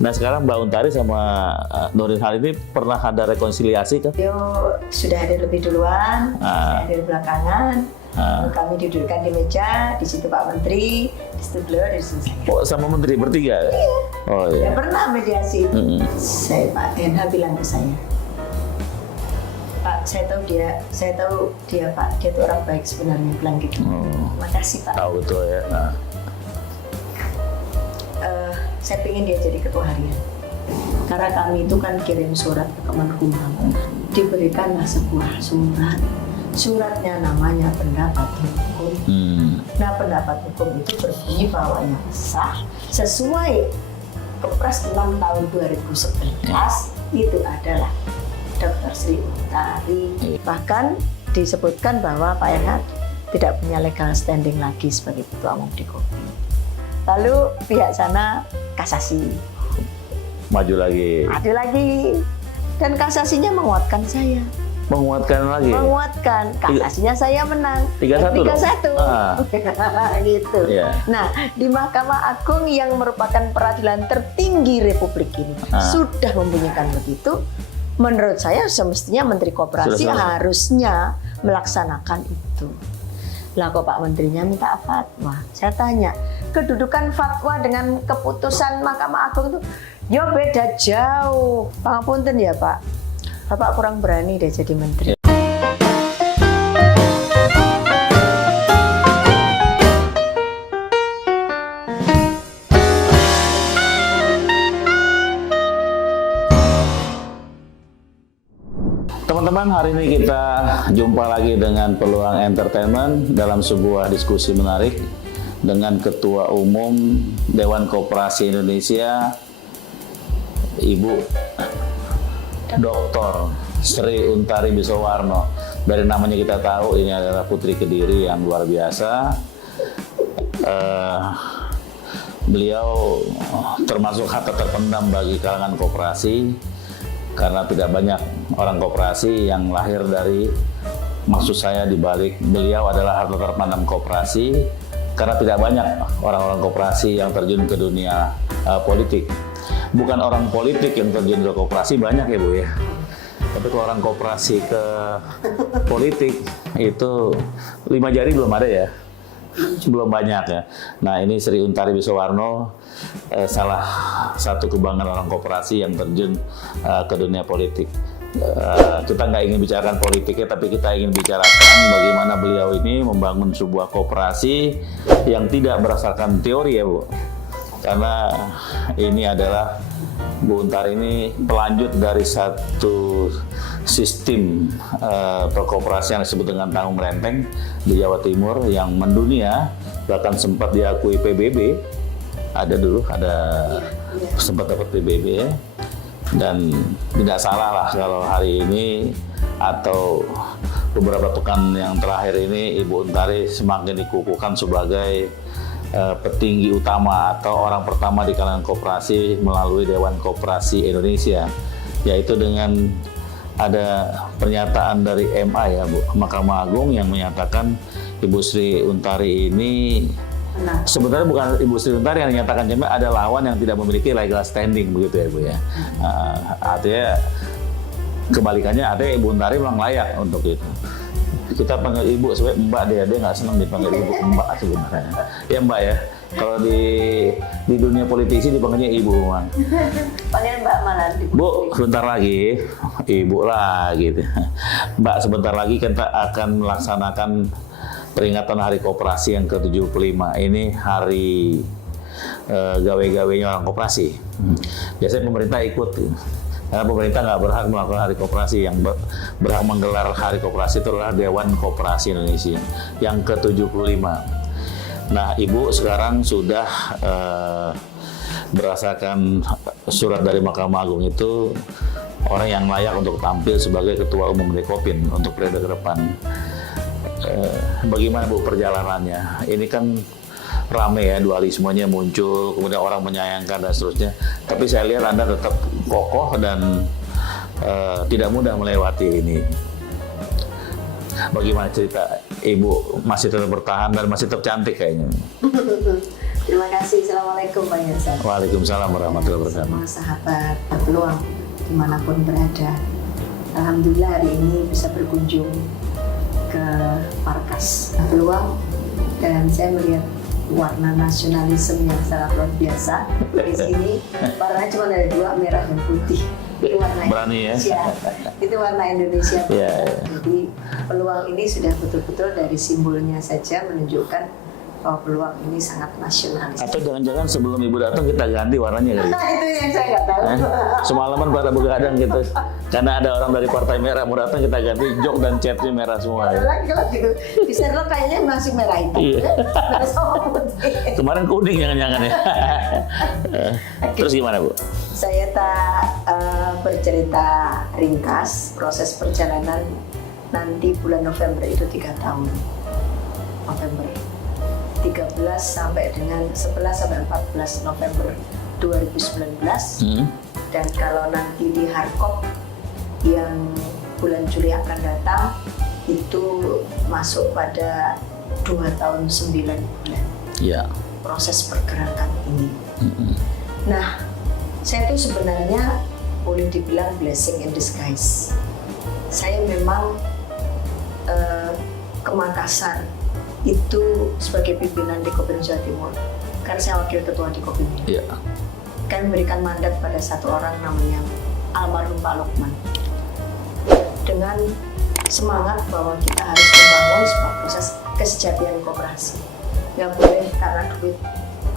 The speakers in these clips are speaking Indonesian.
Nah sekarang Mbak Untari sama Nurdin Halid ini pernah ada rekonsiliasi kan? Beliau sudah hadir lebih duluan, saya hadir belakangan. Kami dudukkan di meja, di situ Pak Menteri, di situ beliau, di situ saya. Oh, sama Menteri bertiga? Iya. Oh iya. Ya pernah mediasi itu. Saya Pak Enha bilang ke saya, Pak, saya tahu dia Pak, dia itu orang baik sebenarnya, bilang gitu. Makasih Pak. Tahu betul ya. Nah. Saya pengen dia jadi ketua harian. Karena kami itu kan kirim surat ke Kemenkumham, diberikanlah sebuah surat. Suratnya namanya pendapat hukum. Nah, pendapat hukum itu berbunyi bahwa yang sah sesuai Kepres 6 tahun 2011 itu adalah Dr. Sri Untari. Bahkan disebutkan bahwa Pak Enha tidak punya legal standing lagi sebagai ketua umum di Kopi. Lalu pihak sana kasasi. Maju lagi. Dan kasasinya menguatkan saya. Menguatkan lagi? Menguatkan. Kasasinya saya menang. 3-1 Gitu. Yeah. Nah, di Mahkamah Agung yang merupakan peradilan tertinggi Republik ini sudah membunyikan begitu. Menurut saya semestinya Menteri Koperasi harusnya melaksanakan itu. Lah kok Pak Menterinya minta fatwa? Saya tanya, kedudukan fatwa dengan keputusan Mahkamah Agung itu ya beda jauh. Pangapunten ya Pak. Bapak kurang berani deh jadi menteri. Teman-teman, hari ini kita jumpa lagi dengan Peluang Entertainment dalam sebuah diskusi menarik dengan Ketua Umum Dewan Koperasi Indonesia, Ibu Dr. Sri Untari Bisowarno. Dari namanya kita tahu ini adalah putri Kediri yang luar biasa. Beliau termasuk harta terpendam bagi kalangan koperasi karena tidak banyak orang koperasi yang lahir dari, maksud saya di balik beliau adalah harta terpendam koperasi karena tidak banyak orang-orang koperasi yang terjun ke dunia politik. Bukan orang politik yang terjun ke koperasi banyak ya Bu ya. Tapi kalau orang koperasi ke politik itu 5 jari belum ada ya. Belum banyak ya. Nah ini Sri Untari Bisowarno salah satu kebanggaan orang koperasi yang terjun ke dunia politik. Kita nggak ingin bicarakan politiknya, tapi kita ingin bicarakan bagaimana beliau ini membangun sebuah koperasi yang tidak berdasarkan teori ya Bu. Karena ini adalah Bu Untari ini pelanjut dari satu sistem perkoperasian yang disebut dengan tanggung renteng di Jawa Timur yang mendunia, bahkan sempat diakui PBB. Sempat dapat PBB ya. Dan tidak salah lah kalau hari ini atau beberapa pekan yang terakhir ini Ibu Untari semakin dikukuhkan sebagai petinggi utama atau orang pertama di kalangan koperasi melalui Dewan Koperasi Indonesia, yaitu dengan ada pernyataan dari MA ya Bu, Mahkamah Agung yang menyatakan Ibu Sri Untari ini sebenarnya bukan Ibu Sri Untari yang menyatakan, cuma ada lawan yang tidak memiliki legal standing begitu ya Bu ya. Artinya kebalikannya, artinya Ibu Untari memang layak untuk itu. Kita panggil Ibu sebenarnya Mbak, dia nggak senang dipanggil Ibu, Mbak sebenarnya. Ya Mbak ya. Kalau di dunia politisi dipanggilnya Ibu, Man. Panggil Mbak malah. Bu, sebentar lagi Ibu lah gitu. Mbak, sebentar lagi kita akan melaksanakan peringatan Hari Koperasi yang ke-75. Ini hari gawe-gawenya orang koperasi. Biasanya pemerintah ikut. Karena pemerintah nggak berhak melakukan hari koperasi, yang berhak menggelar hari koperasi itu adalah Dewan Koperasi Indonesia yang ke-75. Nah, Ibu sekarang sudah berdasarkan surat dari Mahkamah Agung itu orang yang layak untuk tampil sebagai Ketua Umum Dekopin untuk periode ke depan. Bagaimana Bu perjalanannya? Ini kan rame ya, dualismenya muncul, kemudian orang menyayangkan dan seterusnya. Tapi saya lihat Anda tetap kokoh dan tidak mudah melewati ini. Bagaimana cerita Ibu masih tetap bertahan dan masih tetap cantik kayaknya? Terima kasih. Assalamualaikum Pak Yersan. Waalaikumsalam warahmatullahi wabarakatuh. Semua sahabat peluang dimanapun berada. Alhamdulillah hari ini bisa berkunjung ke Parkas Peluang dan saya melihat warna nasionalisme yang sangat luar biasa. Di sini warnanya cuma ada dua, merah dan putih. Itu warna Berani ya? Indonesia. Itu warna Indonesia. Iya, iya. Jadi peluang ini sudah betul-betul dari simbolnya saja menunjukkan bahwa peluang ini sangat nasionalis. Atau jangan-jangan sebelum ibu datang kita ganti warnanya kali. Nah, itu yang saya nggak tahu. Semalaman pada begadang gitu. Karena ada orang dari Partai Merah mau datang, kita ganti jok dan catnya merah semua. Ya. Lagi kalau gitu, di Sherlock kayaknya masih merah itu. Iya. Merah sama putih. Kemarin kuning jangan-jangan ya. Terus gimana Bu? Saya tak bercerita ringkas proses perjalanan nanti bulan November itu 3 tahun. November 13 sampai dengan 11 sampai 14 November 2019. Dan kalau nanti di Harkop yang bulan Juli akan datang itu masuk pada 2 tahun 9 bulan Iya. proses pergerakan ini. Nah, saya itu sebenarnya boleh dibilang blessing in disguise. Saya memang ke Makassar itu sebagai pimpinan di Kopimda Jawa Timur, karena saya wakil ketua di Kopimda. Iya. Kami memberikan mandat pada satu orang namanya almarhum Pak Lukman dengan semangat bahwa kita harus membangun sebuah proses kesejahteraan koperasi. Nggak boleh karena duit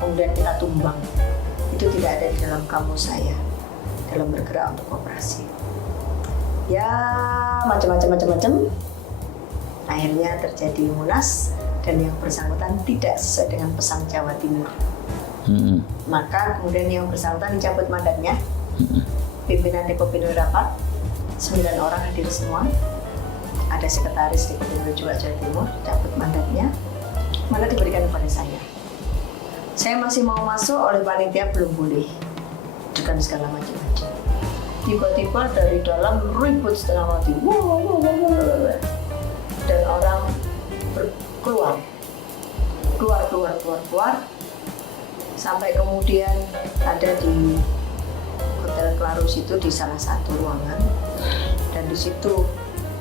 kemudian kita tumbang. Itu tidak ada di dalam kamus saya dalam bergerak untuk koperasi. Ya macam-macam. Akhirnya terjadi munas dan yang bersangkutan tidak sesuai dengan pesan Jawa Timur. Maka kemudian yang bersangkutan dicabut mandatnya. Pimpinan Dekopindo rapat, 9 orang hadir semua. Ada sekretaris Dekopindo juga Jawa Timur, cabut mandatnya. Mandat diberikan kepada saya. Saya masih mau masuk, oleh panitia belum boleh. Dengan segala macam-macam. Tiba-tiba dari dalam ribut setengah mati. Dan orang keluar sampai kemudian ada di Hotel Clarus itu di salah satu ruangan, dan di situ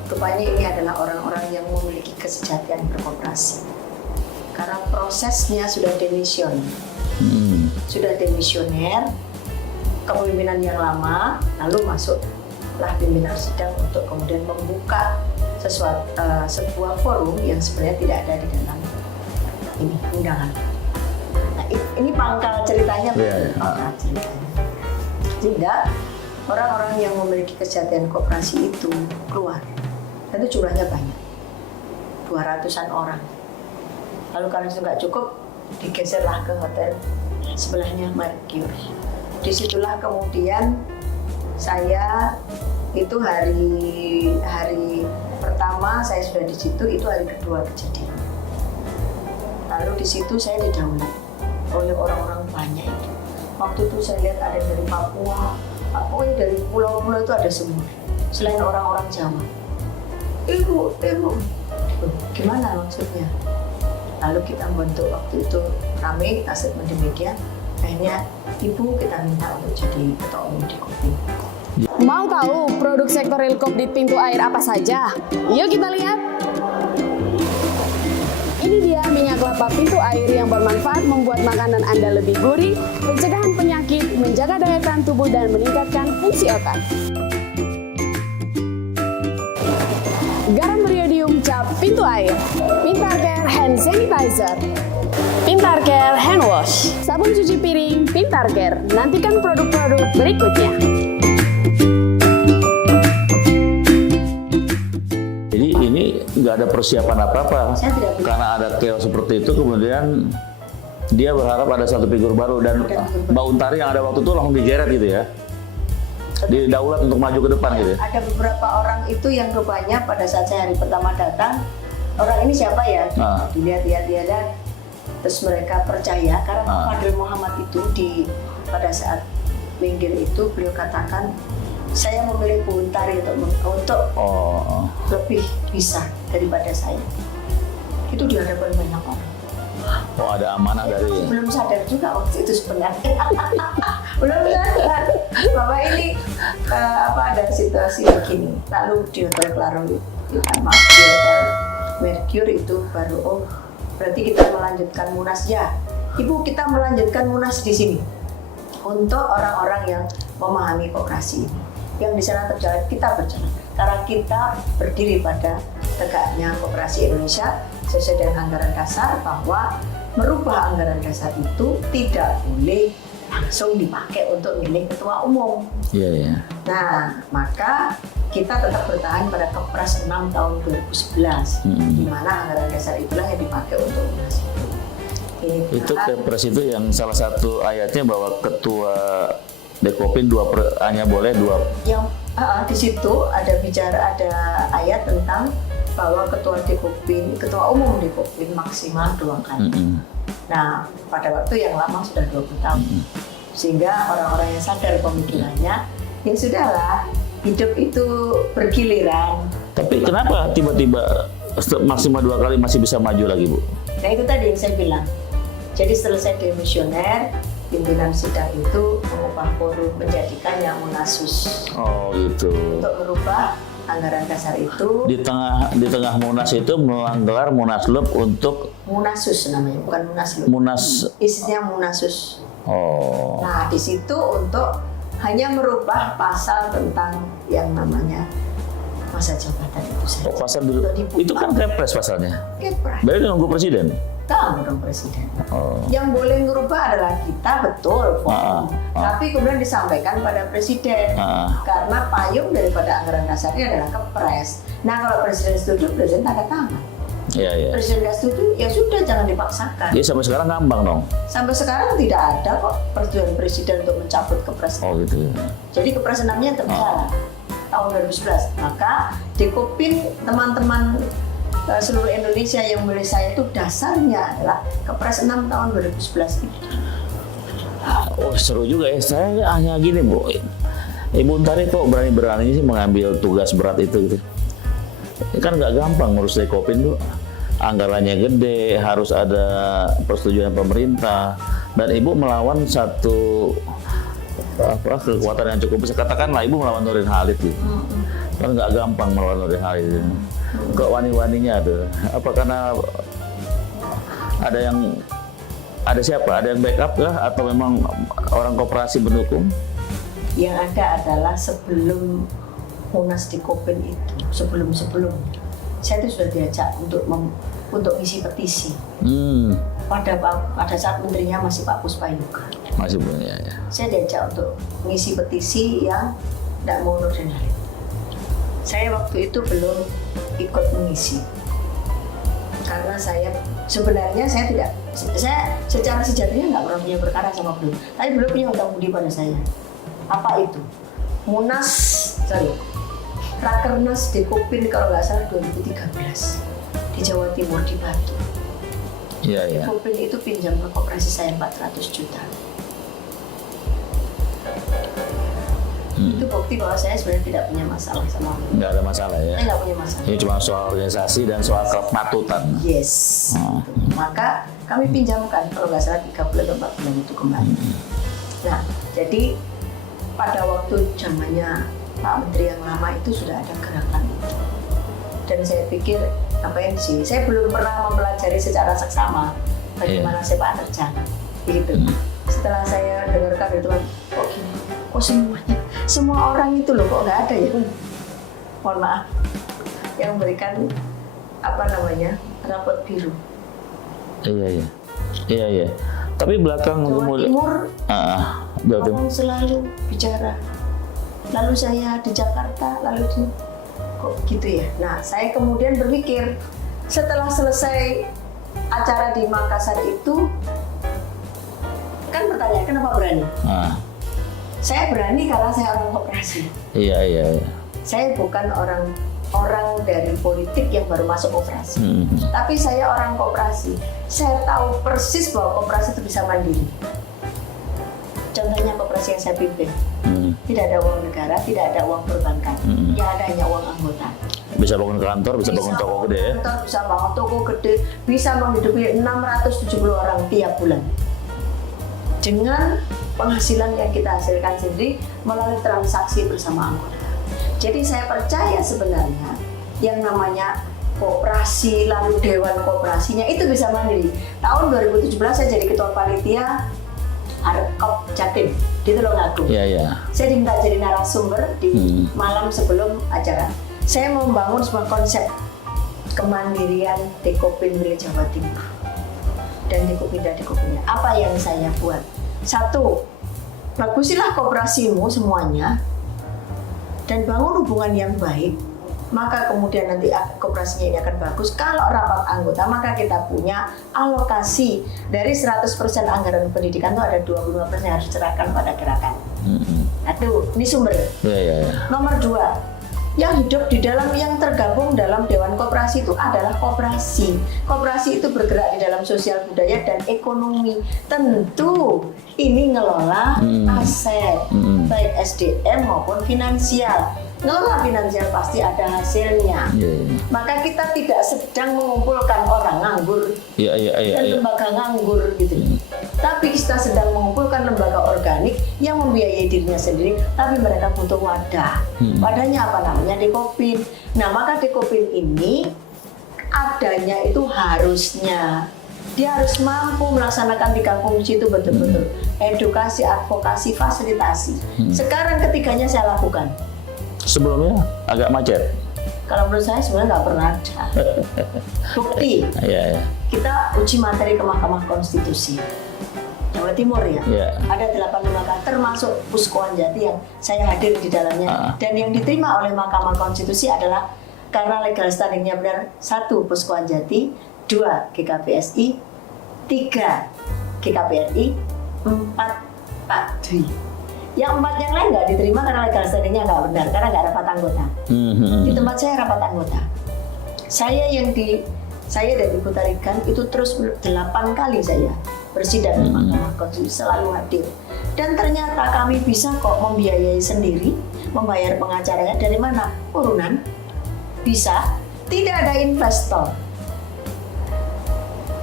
rupanya ini adalah orang-orang yang memiliki kesejahteraan berkoperasi karena prosesnya sudah demisioner kepemimpinan yang lama, lalu masuklah pimpinan sidang untuk kemudian membuka sebuah forum yang sebenarnya tidak ada di dalam ini undangan. Nah, ini pangkal ceritanya, pangkal ceritanya. Sehingga orang-orang yang memiliki kesejahteraan koperasi itu keluar, dan itu jumlahnya banyak, 200-an orang. Lalu karena itu nggak cukup, digeserlah ke hotel sebelahnya Mercure. Disitulah kemudian saya itu hari pertama saya sudah di situ, itu hari kedua kejadian. Lalu di situ saya didaulat oleh orang-orang banyak itu. Waktu itu saya lihat ada dari Papua, pokoknya dari pulau-pulau itu ada semua. Selain orang-orang Jawa. Ibu, gimana maksudnya? Lalu kita membentuk waktu itu rame, statement demikian. Akhirnya Ibu kita minta untuk jadi ketua umum di Kopi. Mau tahu produk sektor Reelcop di pintu air apa saja? Yuk kita lihat. Ini dia minyak kelapa pintu air yang bermanfaat membuat makanan Anda lebih gurih, pencegahan penyakit, menjaga daya tahan tubuh, dan meningkatkan fungsi otak. Garam beriodium cap pintu air, Pintar Care Hand Sanitizer, Pintar Care Hand Wash, sabun cuci piring Pintar Care. Nantikan produk-produk berikutnya. Jadi ini nggak ada persiapan apa-apa. Saya tidak bisa. Karena ada chaos seperti itu, kemudian dia berharap ada satu figur baru, dan Mbak Untari yang ada waktu itu langsung digeret gitu ya. Didaulat untuk maju ke depan gitu ya. Ada beberapa orang itu yang rupanya pada saat saya hari pertama datang, orang ini siapa ya? Dilihat, terus mereka percaya karena Pak Fadil Muhammad itu pada saat minggir itu beliau katakan, saya memilih Bu Untari untuk lebih bisa daripada saya. Itu di hadapan banyak orang. Oh, ada amanah dari Belum sadar juga waktu itu sebenarnya. Belum sadar bahwa ini ada situasi begini. Lalu di Hotel Claro di Hotel Mercure itu baru berarti kita melanjutkan Munas ya. Ibu, kita melanjutkan Munas di sini untuk orang-orang yang memahami koperasi ini. Yang di sana terjalan, kita berjalan. Karena kita berdiri pada tegaknya koperasi Indonesia sesuai dengan anggaran dasar, bahwa merubah anggaran dasar itu tidak boleh langsung dipakai untuk milih ketua umum. Iya, iya. Nah, maka kita tetap bertahan pada Kepres 6 tahun 2011, di mana anggaran dasar itulah yang dipakai untuk Munas itu. Itu Kepres itu yang salah satu ayatnya bahwa ketua Dekopin hanya boleh 2. Yang di situ ada ayat tentang bahwa ketua umum Dekopin maksimal 2 kali. Nah, pada waktu yang lama sudah 20 tahun. Sehingga orang-orang yang sadar pemikirannya, ya sudahlah, hidup itu bergiliran. Tapi kenapa tiba-tiba maksimal 2 kali masih bisa maju lagi, Bu? Nah, itu tadi yang saya bilang. Jadi selesai demisioner, pimpinan sidang itu mengubah forum, menjadikannya Munasus. Oh, gitu. Untuk merubah anggaran dasar itu. Di tengah Munas itu menggelar Munaslup untuk Munasus namanya, bukan Munaslup. Isinya Munasus. Oh. Nah, di situ untuk hanya merubah pasal tentang yang namanya masa jabatan itu saja. Oh, pasal dulu. Itu kan Kepres pasalnya. Kepres. Berarti nunggu presiden. Tahu dong presiden. Oh. Yang boleh ngerubah adalah kita, betul. Tapi kemudian disampaikan pada presiden. Karena payung daripada anggaran dasarnya adalah Kepres. Nah, kalau presiden setuju, presiden tanda tangan. Iya, iya. Presiden nggak setuju, ya sudah, jangan dipaksakan. Jadi sampai sekarang ngambang dong. Sampai sekarang tidak ada kok persetujuan presiden untuk mencabut Kepres. Oh, gitu. Jadi Kepres 6-nya terjalan tahun 2011. Maka Dekopin, teman-teman seluruh Indonesia yang memilih saya itu dasarnya adalah Kepres 6 tahun 2011 itu. Oh, seru juga ya. Saya hanya gini, Bu. Ibu Untari kok berani-berani sih mengambil tugas berat itu gitu. Ini kan nggak gampang ngurus Dekopin tuh. Anggarannya gede, harus ada persetujuan pemerintah, dan Ibu melawan satu kekuatan yang cukup besar. Katakanlah Ibu melawan Nurdin Halid gitu. Kan nggak gampang melawan Nurdin Halid gitu. Kok wani-waninya ada? Apa karena ada siapa? Ada yang backup kah? Atau memang orang koperasi mendukung? Yang ada adalah sebelum Munas Dekopin itu, sebelumnya saya itu sudah diajak untuk ngisi petisi. Pada saat menterinya masih Pak Puspayoga. Masih belum ya. Saya diajak untuk ngisi petisi yang tidak mau Nurdin Halid. Saya waktu itu belum ikut mengisi karena saya sebenarnya saya secara sejatinya nggak pernah punya perkara sama beliau, tapi beliau punya hutang budi pada saya. Apa itu? Rakernas Dekopin kalau nggak salah 2013 di Jawa Timur di Batu. Iya, iya. Dekopin itu pinjam ke koperasi saya 400 juta. Itu bukti bahwa saya sebenarnya tidak punya masalah sama beliau. Nggak ada masalah ya. Saya nggak punya masalah. Ini cuma soal organisasi dan soal kepatutan. Yes. Maka kami pinjamkan kalau nggak salah 3 bulan atau 4 bulan itu kembali. Nah, jadi pada waktu zamannya Pak Menteri yang lama itu sudah ada gerakan itu. Dan saya pikir, ngapain sih? Saya belum pernah mempelajari secara seksama bagaimana sepak terjang. Gitu. Setelah saya dengarkan dari teman, kok gini? Kok semua orang itu loh, kok nggak ada ya? Mohon maaf. Yang memberikan rapot biru. Iya. Tapi belakang Jawa Timur, Jawa Timur orang selalu bicara. Lalu saya di Jakarta, lalu di kok gitu ya. Nah, saya kemudian berpikir setelah selesai acara di Makassar itu, kan bertanya kenapa berani? Saya berani karena saya orang koperasi. Iya. Saya bukan orang dari politik yang baru masuk koperasi. Tapi saya orang koperasi. Saya tahu persis bahwa koperasi itu bisa mandiri. Contohnya koperasi yang saya pimpin. Tidak ada uang negara, tidak ada uang perbankan. Yang ada hanya uang anggota. Bisa bangun kantor, bisa bangun toko gede ya? Kantor, bisa bangun toko gede, bisa menghidupi 670 orang tiap bulan. Dengan penghasilan yang kita hasilkan sendiri melalui transaksi bersama anggota. Jadi saya percaya sebenarnya yang namanya koperasi, lalu dewan koperasinya itu bisa mandiri. Tahun 2017 saya jadi ketua panitia Harkop Jatim di Tulungagung. Iya, iya. Saya diminta jadi narasumber di malam sebelum acara. Saya membangun sebuah konsep kemandirian Dekopin milik Jawa Timur dan Dekopinda. Apa yang saya buat? Satu, bagusilah kooperasimu semuanya dan bangun hubungan yang baik. Maka kemudian nanti kooperasinya ini akan bagus. Kalau rapat anggota, maka kita punya alokasi dari 100% anggaran pendidikan itu ada 25% yang harus diserahkan pada gerakan. Itu, ini sumber. Iya, iya, iya. Nomor 2, yang hidup di dalam, yang tergabung dalam Dewan Koperasi itu adalah koperasi. Koperasi itu bergerak di dalam sosial budaya dan ekonomi. Tentu ini ngelola aset, baik SDM maupun finansial. Ngelola finansial pasti ada hasilnya. Maka kita tidak sedang mengumpulkan orang nganggur dan lembaga nganggur gitu. Tapi kita sedang mengumpulkan lembaga organik yang membiayai dirinya sendiri, tapi mereka butuh wadah. Wadahnya apa namanya? Dekopin. Nah, maka Dekopin ini adanya itu harusnya dia harus mampu melaksanakan 3 fungsi itu betul-betul. Edukasi, advokasi, fasilitasi. Sekarang ketiganya saya lakukan. Sebelumnya agak macet. Kalau menurut saya sebenarnya nggak pernah ada. Bukti, Iya, iya. kita uji materi ke Mahkamah Konstitusi Jawa Timur ya. Ada 8 lembaga termasuk Puskoan Jati yang saya hadir di dalamnya. Dan yang diterima oleh Mahkamah Konstitusi adalah karena legal standingnya benar, 1 Puskoan Jati, 2 GKPSI, 3 GKPRI, 4 Pak Dwi. Yang 4 yang lain nggak diterima karena legal standingnya nggak benar, karena nggak rapat anggota. Di tempat saya rapat anggota. Saya dan Ibu Tarigan itu terus 8 kali saya bersidang di Mahkamah Konstitusi, selalu hadir. Dan ternyata kami bisa kok membiayai sendiri, membayar pengacaranya. Dari mana? Urunan. Bisa. Tidak ada investor.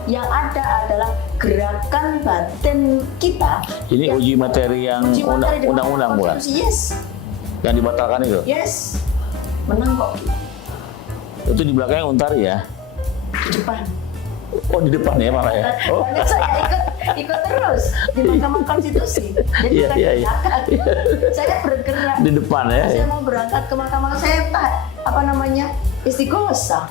Yang ada adalah gerakan batin kita. Ini uji materi yang undang-undang bukan? Yes. Yang dibatalkan itu? Yes. Menang kok. Itu di belakangnya Untari ya? Di depan. Oh, di depan ya malah ya? Oh. Karena saya ikut terus di Mahkamah Konstitusi. Jadi Iya, bukan iya, di iya. belakang. Saya bergerak. Di depan ya? Saya mau berangkat ke Mahkamah, saya istighosah.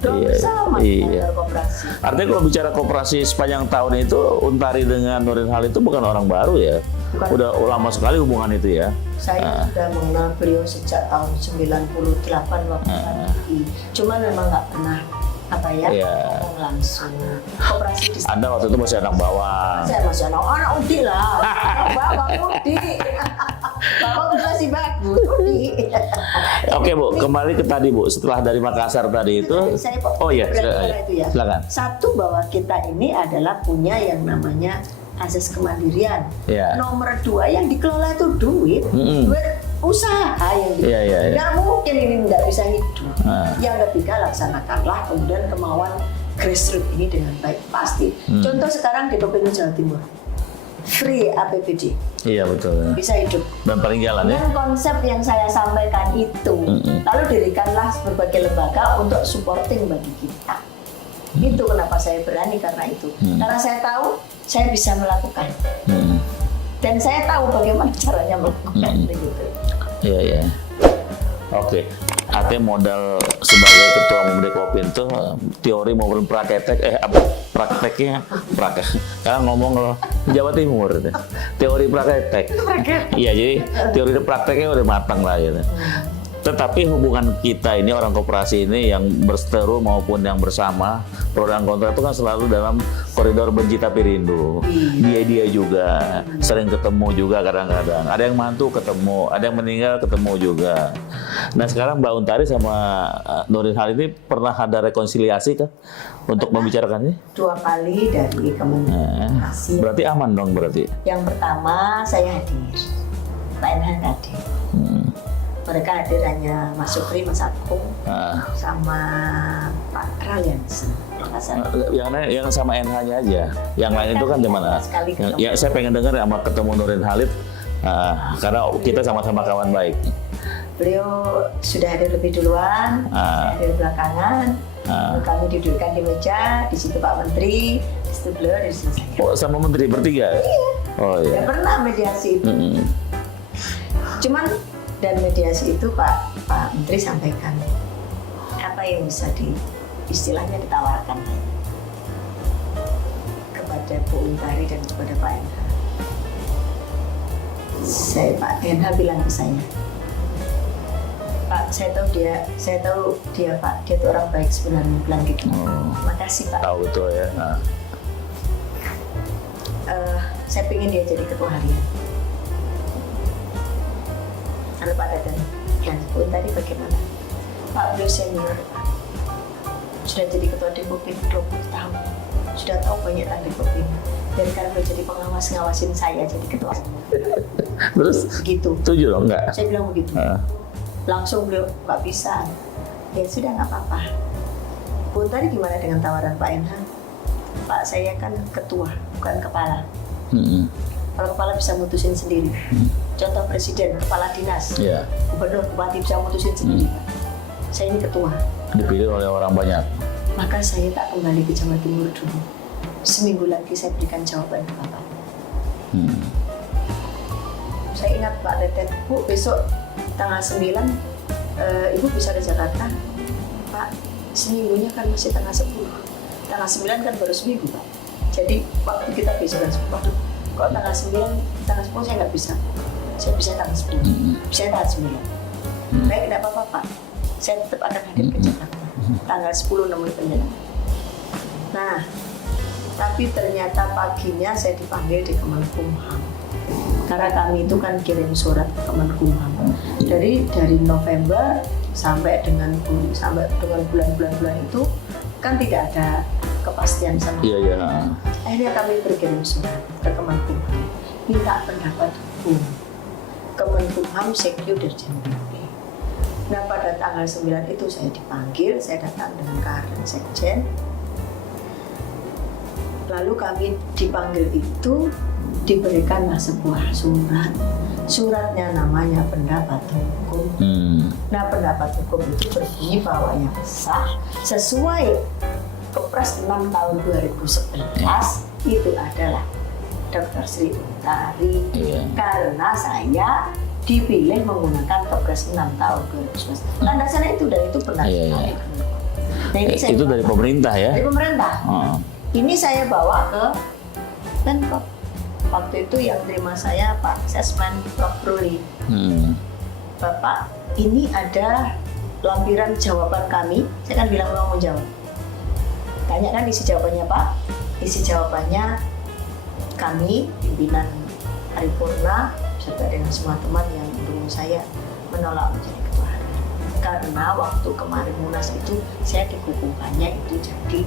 Doa bersama Iya. antar koperasi. Artinya kalau bicara koperasi sepanjang tahun itu, Untari dengan Nurdin Halid itu bukan orang baru ya? Bukan. Udah lama sekali hubungan itu ya? Saya sudah mengenal beliau sejak tahun 98 waktu di. Cuman memang nggak pernah ngomong langsung. Koperasi di Anda waktu itu masih anak bawang. saya masih anak Udi lah. Bapak Udi. Bapak masih bagus Udi. Oke Bu, kembali ke tadi Bu. Setelah dari Makassar tadi itu, oh iya, itu ya. silakan. Satu, bahwa kita ini adalah punya yang namanya asas kemandirian. Iya. Nomor 2, yang dikelola itu duit usaha yang nggak mungkin ini nggak bisa hidup. Yang ketiga, laksanakanlah kemudian kemauan grassroots ini dengan baik, pasti. Contoh sekarang di Provinsi Jawa Timur, free APBD. Iya betul. Bisa hidup. Dan paling jalan ya. Dengan konsep yang saya sampaikan itu, lalu dirikanlah berbagai lembaga untuk supporting bagi kita. Itu kenapa saya berani, karena itu. Karena saya tahu saya bisa melakukan. Dan saya tahu bagaimana caranya melakukan begitu. Iya, iya. Oke. Artinya modal sebagai ketua umum Dekopin itu teori maupun prakteknya karena ngomong loh Jawa Timur itu. Teori praktek. Iya, jadi teori dan prakteknya udah matang lah gitu. Tetapi hubungan kita ini orang koperasi ini yang berseteru maupun yang bersama pro dan kontra itu kan selalu dalam koridor benci tapi rindu. Dia juga sering ketemu juga kadang-kadang. Ada yang mantu ketemu, ada yang meninggal ketemu juga. Nah sekarang Mbak Untari sama Nurdin Halid ini pernah ada rekonsiliasi kah untuk membicarakannya? 2 kali dari Kementerian Koperasi. Berarti aman dong berarti? Yang pertama saya hadir, Pak Enhan hadir. Mereka hadir hanya Mas Supri, Mas Agung, Ah. sama Pak Raliansen. Yang sama NH-nya aja. Yang lain itu kan gimana? Sekali ketemu. Ya saya pengen dengar sama ketemu Nurdin Halid, karena kita sama-sama kawan baik. Beliau sudah hadir lebih duluan, saya hadir belakangan. Kami didudukkan di meja, di situ Pak Menteri, di situ beliau, di situ saya. Oh, sama Menteri bertiga? Iya. Oh Ya iya. pernah mediasi itu. Mm-mm. Cuman dan mediasi itu Pak Menteri sampaikan apa yang bisa istilahnya ditawarkan kepada Bu Untari dan kepada Pak NH. Pak NH bilang ke saya, Pak, saya tahu dia Pak, dia itu orang baik sebenarnya, bilang gitu. Makasih Pak. Tahu betul ya. Saya pengen dia jadi ketua harian. Kalau Pak Teten dan Bu tadi bagaimana? Pak beliau senior, Pak. Sudah jadi ketua Depopin 20 tahun. Sudah tahu banyak tentang Depopin. Dan karena beliau jadi pengawas, ngawasin saya jadi ketua. Terus Begitu. setuju dong enggak? Saya bilang begitu. Langsung beliau nggak bisa. Ya sudah nggak apa-apa. Bu tadi gimana dengan tawaran Pak NH? Pak, saya kan ketua, bukan kepala. Kalau kepala bisa mutusin sendiri. Contoh presiden, kepala dinas, Iya. gubernur, bupati bisa mutusin sendiri. Saya ini ketua. Dipilih oleh orang banyak. Maka saya tak kembali ke Jawa Timur dulu. Seminggu lagi saya berikan jawaban ke Bapak. Saya ingat Pak Teten, Bu besok tanggal 9 Ibu bisa ke Jakarta. Pak, seminggunya kan masih tanggal 10. Tanggal 9 kan baru seminggu Pak. Jadi waktu kita bisa kan 10. Kalau tanggal 9, tanggal 10 saya nggak bisa. Saya bisa tanggal 10. Saya tanggal 9. Baik, tidak apa-apa Pak. Saya tetap akan hadir ke Jakarta. Tanggal 10 nemui penyelam. Nah, tapi ternyata paginya saya dipanggil di Kemenkumham. Karena kami itu kan kirim surat ke Kemenkumham. Dari November sampai dengan bulan-bulan itu kan tidak ada kepastian sama. Iya. Akhirnya kami berkirim surat ke Kemenkumham, minta pendapat hukum. Kemenkumham Sekju Dirjen BP. Nah pada tanggal 9 itu saya dipanggil, saya datang dengan kehadiran Sekjen. Lalu kami dipanggil itu diberikanlah sebuah surat. Suratnya namanya pendapat hukum. Nah pendapat hukum itu berbunyi bahwa yang sah sesuai Kepres 6 tahun 2011 itu adalah Dr. Sri Untari. Karena saya dipilih menggunakan Kepres 6 tahun 2011. Landasannya itu dan itu benar sekali. Nah, ini saya Itu dari pemerintah ya? Dari pemerintah. Ini saya bawa ke Pemkot. Waktu itu yang terima saya Pak Sesmen Prof. Bruli. Bapak, ini ada lampiran jawaban kami. Saya kan bilang mau jawab. Tanya kan isi jawabannya Pak. Isi jawabannya kami pimpinan Paripurna serta dengan semua teman yang mendukung saya menolak menjadi ketua harian. Karena waktu kemarin Munas itu saya dikukuhkannya itu jadi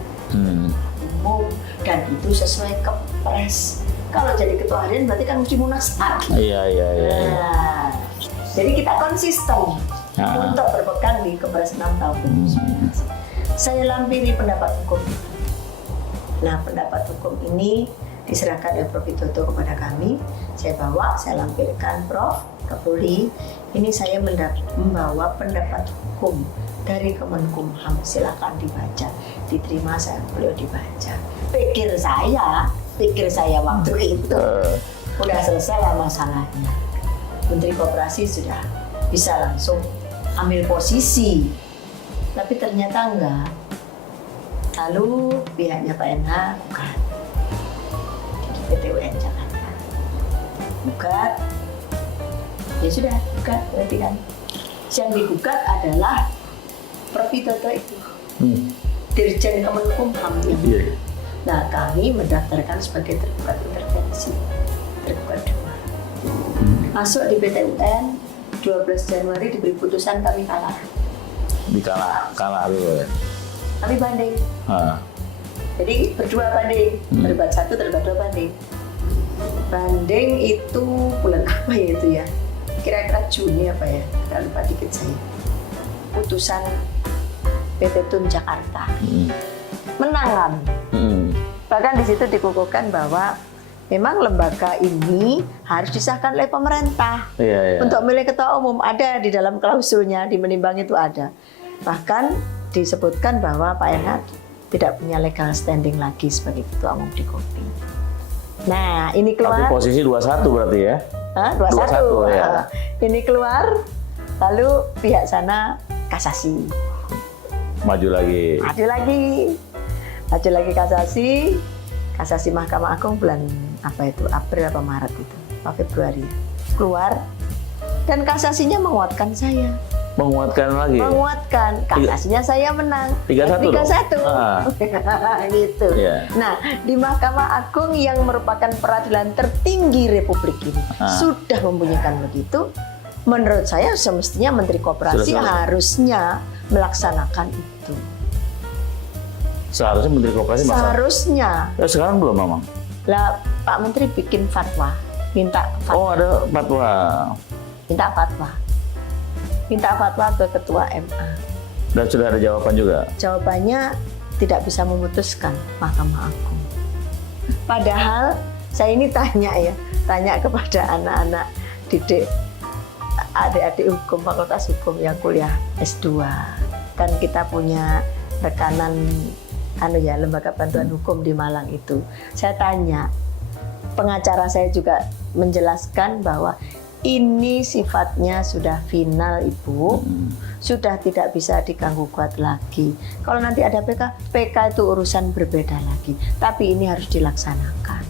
umum dan itu sesuai Kepres. Kalau jadi ketua harian berarti kan mesti Munas lagi. Iya. Nah, jadi kita konsisten untuk berpegang di Kepres 6 tahun 2019. Saya lampiri pendapat hukum. Nah, pendapat hukum ini diserahkan oleh Prof. Widodo kepada kami. Saya bawa, saya lampirkan Prof. ke Polri. Ini saya membawa pendapat hukum dari Kemenkumham. Silakan dibaca. Diterima saya, beliau dibaca. Pikir saya waktu itu udah selesai lah masalahnya. Menteri Koperasi sudah bisa langsung ambil posisi. Tapi ternyata enggak. Lalu pihaknya Pak NH bukan. PT UN Jakarta. Gugat. Ya sudah, gugat berarti kan. Yang digugat adalah Prof. Widodo itu. Dirjen Kemenkumham. Nah, kami mendaftarkan sebagai tergugat intervensi. Tergugat 2. Masuk di PT UN 12 Januari diberi putusan kami kalah. Kalah dulu ya. Kami banding. Jadi berdua banding, terlibat 1, terlibat 2 banding. Banding itu bulan apa ya itu ya? kira-kira Juni apa ya, agak lupa dikit saya. Putusan PT Tun Jakarta. Menang kami. Bahkan di situ dikukuhkan bahwa memang lembaga ini harus disahkan oleh pemerintah. Iya. Untuk milih ketua umum ada di dalam klausulnya, di menimbang itu ada. Bahkan disebutkan bahwa Pak Enhat tidak punya legal standing lagi sebagai ketua umum di Kopi. Nah, ini keluar. Tapi posisi 21 berarti ya? Hah? 21 ya. Ini keluar, lalu pihak sana kasasi. Maju lagi. Maju lagi kasasi Mahkamah Agung bulan apa itu, April atau Maret itu, atau Februari. Keluar, dan kasasinya menguatkan saya. Menguatkan lagi? Menguatkan, kasasinya saya menang. 31 Gitu. Yeah. Nah, di Mahkamah Agung yang merupakan peradilan tertinggi Republik ini sudah membunyikan begitu. Menurut saya semestinya Menteri Koperasi harusnya melaksanakan itu. Seharusnya Menteri Koperasi Seharusnya. Ya, sekarang belum, Mamang? Lah, Pak Menteri bikin fatwa, minta fatwa. Oh, ada fatwa. Minta fatwa ke Ketua MA. Dan sudah ada jawaban juga? Jawabannya tidak bisa memutuskan Mahkamah Agung. Padahal saya ini tanya kepada anak-anak didik, adik-adik hukum, fakultas hukum yang kuliah S2. Kan kita punya rekanan Lembaga Bantuan Hukum di Malang itu. Saya tanya, pengacara saya juga menjelaskan bahwa ini sifatnya sudah final, Ibu. Sudah tidak bisa diganggu gugat lagi. Kalau nanti ada PK itu urusan berbeda lagi. Tapi ini harus dilaksanakan.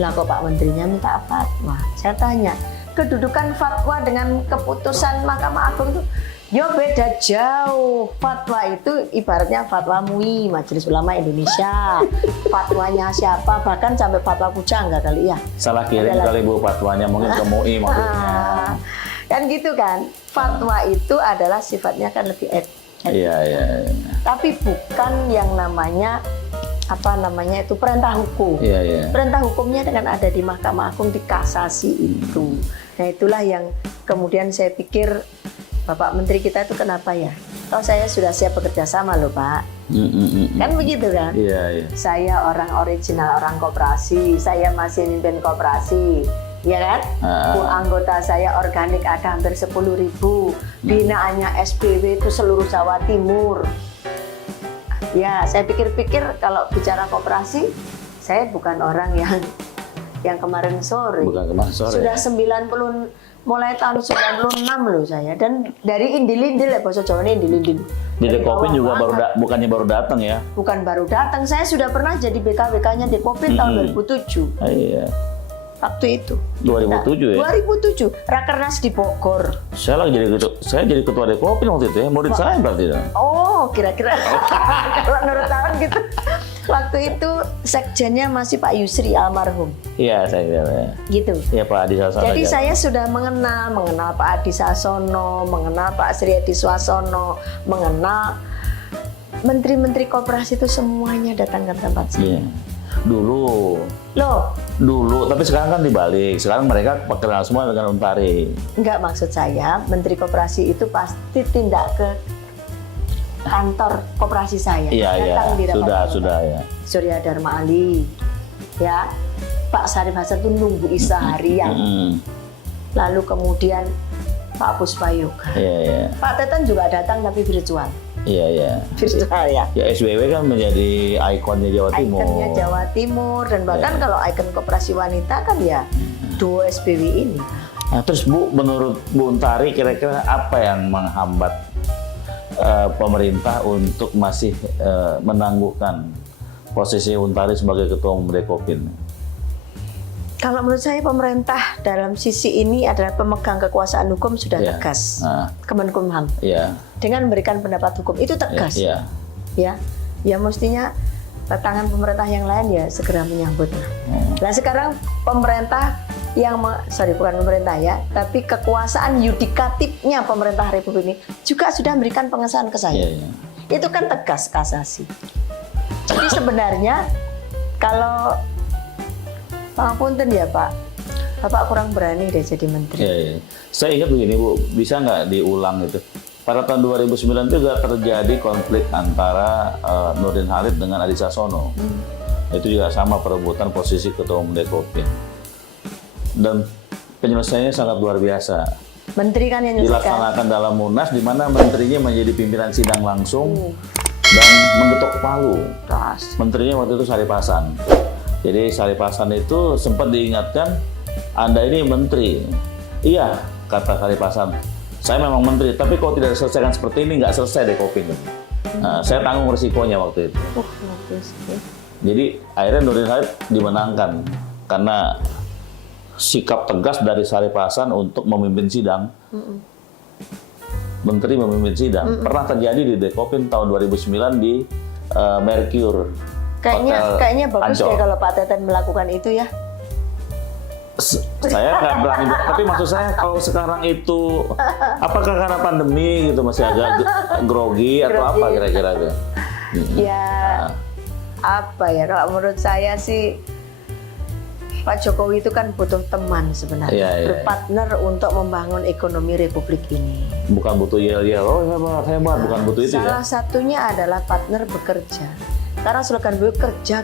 Lah kok Pak Menterinya minta fatwa? Saya tanya, kedudukan fatwa dengan keputusan Mahkamah Agung itu ya beda jauh. Fatwa itu ibaratnya fatwa MUI, Majelis Ulama Indonesia. Fatwanya siapa? Bahkan sampai fatwa pujangga kali ya. Salah kirim kali Bu fatwanya, mungkin ke MUI maksudnya. Kan gitu kan. Fatwa itu adalah sifatnya kan lebih Iya. Tapi bukan yang namanya itu perintah hukum. Iya. Perintah hukumnya dengan ada di Mahkamah Agung dikasasi itu. Nah, itulah yang kemudian saya pikir Bapak Menteri kita itu kenapa ya? Kalau saya sudah siap bekerja sama loh Pak. Kan begitu kan? Iya. Saya orang original, orang koperasi. Saya masih mimpin koperasi. Ya kan? Anggota saya organik ada hampir 10.000. Binaannya SPW itu seluruh Jawa Timur. Ya, saya pikir-pikir kalau bicara koperasi, saya bukan orang yang kemarin sore. Bukan kemarin sore. Sudah 90, mulai tahun 96 loh saya. Dan dari indil-indil ya, bahasa Jawa ini indil-indil. Di Dekopin juga bukannya baru datang ya? Bukan baru datang, saya sudah pernah jadi BKWK-nya Dekopin tahun 2007. Iya. Waktu itu. 2007 ya? 2007, Rakernas di Bogor. Saya jadi ketua Dekopin waktu itu ya, murid saya berarti. Oh, kira-kira kalau menurut tahun gitu. Waktu itu sekjennya masih Pak Yusri almarhum. Iya, saya kira ya. Gitu. Iya, Pak Adi Sasono. Jadi saya sudah mengenal Pak Adi Sasono, mengenal Pak Sri Edi Swasono, mengenal menteri-menteri koperasi itu semuanya datang ke tempat saya. Iya. Dulu, tapi sekarang kan dibalik. Sekarang mereka kenal semua dengan Untari. Enggak, maksud saya Menteri Koperasi itu pasti tindak ke kantor koperasi saya. Iya. Sudah ya. Surya Dharma Ali, ya. Pak Sarif Hasan itu nunggu seharian. Lalu kemudian Pak Puspayoga. Iya. Pak Teten juga datang tapi virtual. Iya. Virtual ya. Ya SBW kan menjadi ikonnya Jawa Timur. Ikonnya Jawa Timur, dan bahkan kalau ikon koperasi wanita kan ya duo SBW ini. Nah, terus Bu, menurut Bu Untari kira-kira apa yang menghambat pemerintah untuk masih menangguhkan posisi Untari sebagai ketua umum Dekopin? Kalau menurut saya pemerintah dalam sisi ini adalah pemegang kekuasaan hukum sudah tegas. Kemenkumham. Dengan memberikan pendapat hukum itu tegas. Ya mestinya tangan pemerintah yang lain ya segera menyambut. Nah sekarang pemerintah bukan pemerintah ya, tapi kekuasaan yudikatifnya pemerintah Republik ini juga sudah memberikan pengesahan ke saya. Itu kan tegas kasasi. Jadi sebenarnya kalau Pangapunten ya Pak, Bapak kurang berani deh jadi menteri. Ya. Saya ingat begini Bu, bisa nggak diulang itu? Pada tahun 2009 itu juga terjadi konflik antara Nurdin Halid dengan Adi Sasono. Itu juga sama perebutan posisi ketua umum Dekopin. Dan penyelesaiannya sangat luar biasa. Menteri kan yang nyelesaikan. Dilaksanakan dalam Munas, di mana menterinya menjadi pimpinan sidang langsung dan menggetok palu. Menterinya waktu itu Sarip Hasan. Jadi Sarip Hasan itu sempat diingatkan, Anda ini menteri. Iya, kata Sarip Hasan, saya memang menteri, tapi kalau tidak diselesaikan seperti ini, nggak selesai Dekopin. Nah, saya tanggung risikonya waktu itu. Bagus. Jadi akhirnya Nurdin Halid dimenangkan karena sikap tegas dari Sarip Hasan untuk memimpin sidang. Menteri memimpin sidang. Pernah terjadi di Dekopin tahun 2009 di Mercure. Kayaknya bagus Ancol. deh kalau Pak Teten melakukan itu ya. Saya nggak berani, tapi maksud saya kalau sekarang itu apakah karena pandemi gitu masih agak grogi atau apa kira-kira tuh? Ya apa ya, kalau menurut saya sih Pak Jokowi itu kan butuh teman sebenarnya, Iya. berpartner untuk membangun ekonomi Republik ini. Bukan butuh yel-yel, oh hebat, bukan butuh itu ya. Salah satunya adalah partner bekerja. Karena slogan beliau kerja.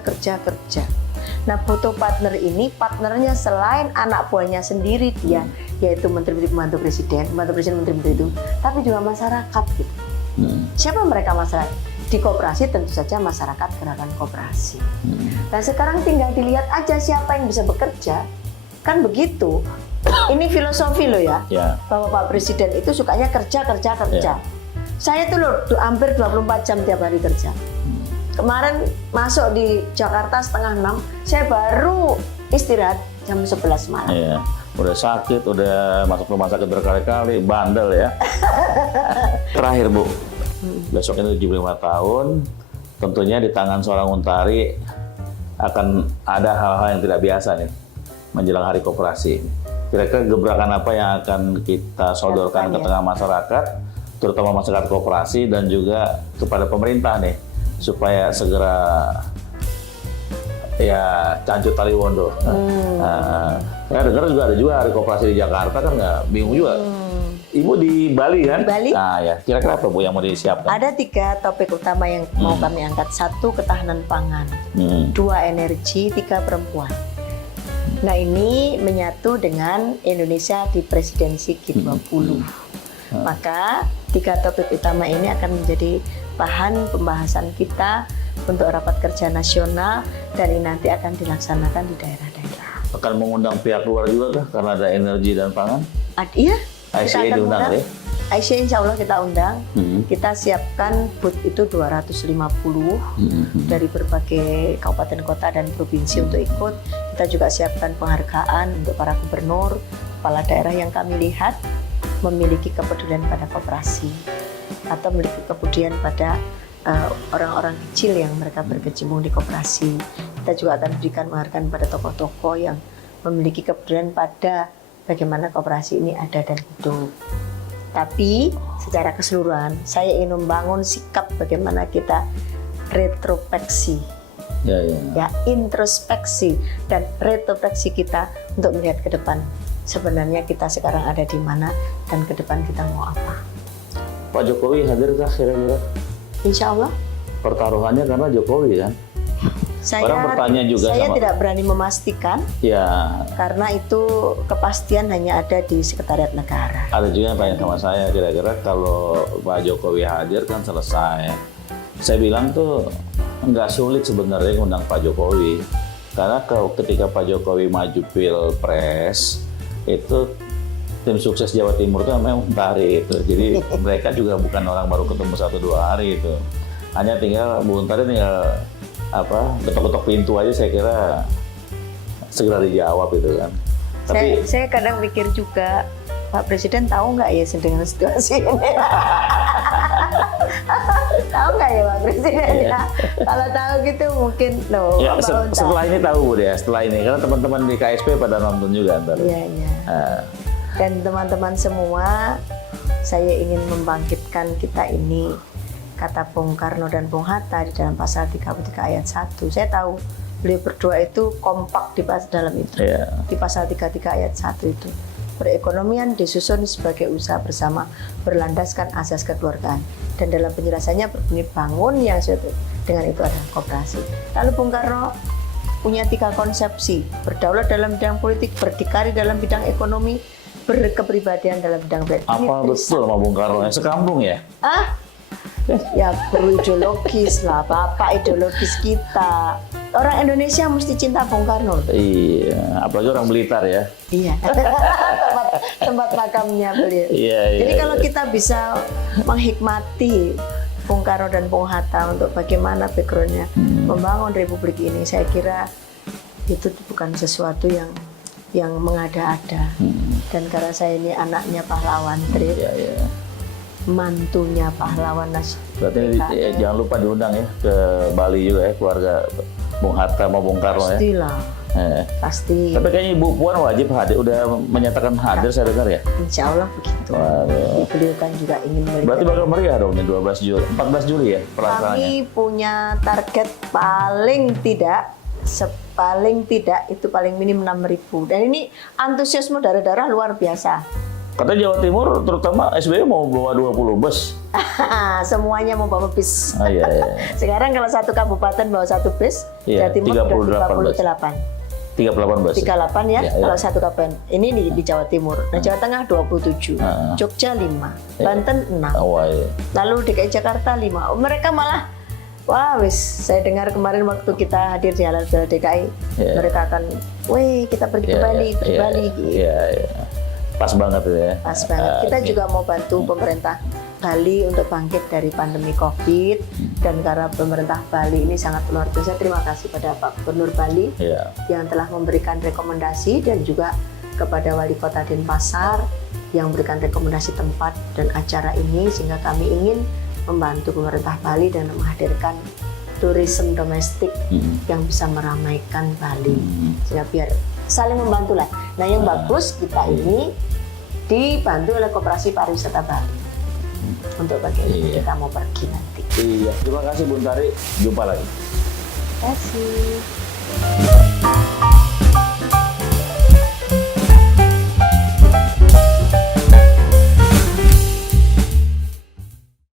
Nah, butuh partner ini, partnernya selain anak buahnya sendiri dia, yaitu menteri pembantu presiden, menteri-menteri itu, tapi juga masyarakat gitu. Siapa mereka masyarakat? Di koperasi tentu saja masyarakat gerakan koperasi. Nah, sekarang tinggal dilihat aja siapa yang bisa bekerja. Kan begitu. Ini filosofi loh ya. Bahwa Pak Presiden itu sukanya kerja. Saya tuh loh hampir 24 jam tiap hari kerja. Kemarin masuk di Jakarta 5:30, saya baru istirahat jam 11 malam. Iya. Udah sakit, udah masuk rumah sakit berkali-kali, bandel ya. Terakhir Bu, besok ini 75 tahun, tentunya di tangan seorang Untari akan ada hal-hal yang tidak biasa nih menjelang Hari Koperasi. Kira-kira gebrakan apa yang akan kita sodorkan ke tengah masyarakat, terutama masyarakat koperasi dan juga kepada pemerintah nih, supaya segera ya Cancut Taliwondo. Saya dengar juga ada juga Hari Koperasi di Jakarta kan, nggak bingung juga. Ibu di Bali kan? Di Bali. Nah ya, kira-kira apa Bu yang mau disiapkan? Ada 3 topik utama yang mau kami angkat. 1, ketahanan pangan. 2, energi. 3, perempuan. Nah, ini menyatu dengan Indonesia di presidensi G20. Maka 3 topik utama ini akan menjadi bahan pembahasan kita untuk rapat kerja nasional dan ini nanti akan dilaksanakan di daerah-daerah. Akan mengundang pihak luar juga kah? Karena ada energi dan pangan? Iya, ICA diundang ya? ICA insya Allah kita undang. Kita siapkan booth itu 250 dari berbagai kabupaten kota dan provinsi untuk ikut. Kita juga siapkan penghargaan untuk para gubernur, kepala daerah yang kami lihat memiliki kepedulian pada koperasi atau memiliki kepedulian pada orang-orang kecil yang mereka berkecimpung di koperasi. Kita juga akan berikan penghargaan pada tokoh-tokoh yang memiliki kepedulian pada bagaimana koperasi ini ada dan hidup. Tapi secara keseluruhan saya ingin membangun sikap bagaimana kita retrospeksi, ya introspeksi dan retrospeksi kita untuk melihat ke depan. Sebenarnya kita sekarang ada di mana dan ke depan kita mau apa. Pak Jokowi hadir kah kira-kira? Insya Allah. Pertaruhannya karena Jokowi kan? Orang bertanya juga saya sama. tidak berani memastikan. Ya. Karena itu kepastian hanya ada di Sekretariat Negara. Ada juga yang tanya sama saya, kira-kira kalau Pak Jokowi hadir kan selesai. Saya bilang tuh nggak sulit sebenarnya ngundang Pak Jokowi. Karena ketika Pak Jokowi maju Pilpres, itu tim sukses Jawa Timur itu memang Untari itu. Jadi mereka juga bukan orang baru ketemu 1-2 hari itu. Hanya tinggal Bu Untari tinggal ketok-ketok pintu aja, saya kira segera dijawab itu kan. Tapi saya kadang pikir juga Pak Presiden tahu nggak ya dengan situasi ini? Tahu nggak ya Pak Presiden ya? Kalau tahu gitu mungkin loh. Ya, setelah ini tahu Bu ya, setelah ini karena teman-teman di KSP pada nonton juga ntar. Iya. Dan teman-teman semua, saya ingin membangkitkan kita ini. Kata Bung Karno dan Bung Hatta di dalam pasal 33 ayat 1. Saya tahu beliau berdua itu kompak di dalam itu. Iya. Di pasal 33 ayat 1 itu. Perekonomian disusun sebagai usaha bersama berlandaskan asas kekeluargaan. Dan dalam penjelasannya berbunyi bangun yang suatu dengan itu adalah koperasi. Lalu Bung Karno punya 3 konsepsi, berdaulat dalam bidang politik, berdikari dalam bidang ekonomi, berkepribadian dalam bidang politik. Apa betul sama Bung Karno? Sekampung ya? Ya guru ideologis lah, bapak ideologis kita. Orang Indonesia mesti cinta Bung Karno. Iya, apalagi orang Blitar ya. Iya, tempat makamnya beliau. Iya. Jadi kalau kita bisa menghikmati Bung Karno dan Bung Hatta untuk bagaimana backgroundnya membangun Republik ini, saya kira itu bukan sesuatu yang mengada-ada. Dan karena saya ini anaknya pahlawan Trip, Iya. mantunya pahlawan nasional. Berarti jangan lupa diundang ya ke Bali juga ya, keluarga Bung Hatta sama Bung Karno ya. Pastilah, pasti. Tapi kayaknya Ibu Puan wajib hadir, udah menyatakan hadir saya dengar ya. Insya Allah begitu. Waduh. Beliau kan juga ingin memberikan. Berarti bakal meriah dong nih 14 Juli ya pelaksanaannya. Kami punya target paling tidak itu paling minim 6.000. Dan ini antusiasme darah-darah luar biasa. Katanya Jawa Timur terutama SBY mau bawa 20 bus. Semuanya mau bawa bis. Iya. Sekarang kalau satu kabupaten bawa satu bis, Iya, Jawa Timur 38 bus. 38 bus. 38 ya, Iya. kalau satu kabupaten. Ini di Jawa Timur. Nah, Jawa Tengah 27, Jogja 5, Banten 6. Wah, iya. Lalu DKI Jakarta 5. Mereka malah, wah wis, saya dengar kemarin waktu kita hadir di Halal Bihalal DKI, mereka akan, weh kita pergi ke Bali, pergi Bali. Gitu. Iya. Pas banget ya. Pas banget. Kita juga mau bantu pemerintah Bali untuk bangkit dari pandemi COVID, dan karena pemerintah Bali ini sangat luar biasa. Terima kasih pada Pak Gubernur Bali yang telah memberikan rekomendasi, dan juga kepada Wali Kota Denpasar yang memberikan rekomendasi tempat dan acara ini, sehingga kami ingin membantu pemerintah Bali dan menghadirkan turisme domestik yang bisa meramaikan Bali, sehingga biar saling membantu lah. Nah yang bagus kita ini dibantu oleh Koperasi Pariwisata Bali untuk bagaimana kita mau pergi nanti. Iya, terima kasih Bun Tari. Jumpa lagi. Terima kasih.